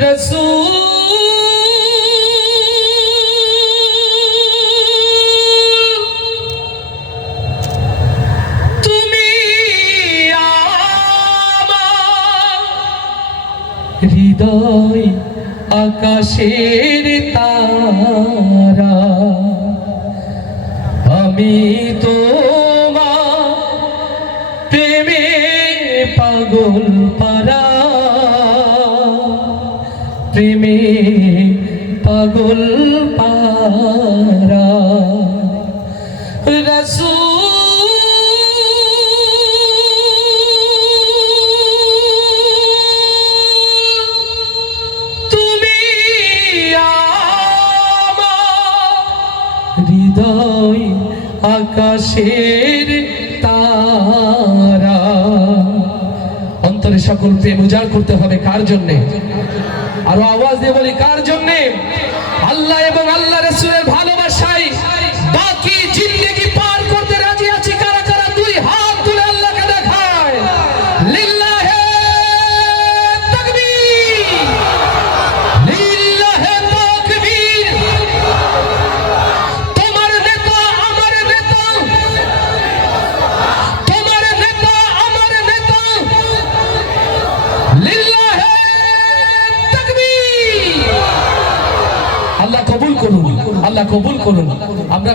রাসূল তুমি আমার হৃদয় আকাশের তারা, আমি তোমার প্রেমে পাগল পারা, প্রেমে পাগল পারা। রাসূল তুমি আমার হৃদয় আকাশের তারা। অন্তরে সকল প্রেম উজাড় করতে হবে কার জন্যে? আরো আওয়াজ দিয়ে বলি, কার জন্যে? আল্লাহ এবং আল্লাহ রাসূলের ভালোবাসায় বাকি জিন্দেগি পার করতে রাজি আছি কারা কারা? দুই হাত তুলে আল্লাহকে দেখায়। লিল্লাহে তাকবীর, লিল্লাহে তাকবীর। তোমার নেতা আমার নেতা, তোমার নেতা আমার নেতা। লিল্লাহে তাকবীর। আল্লাহ কবুল করুন, আল্লাহ কবুল করুন। আমরা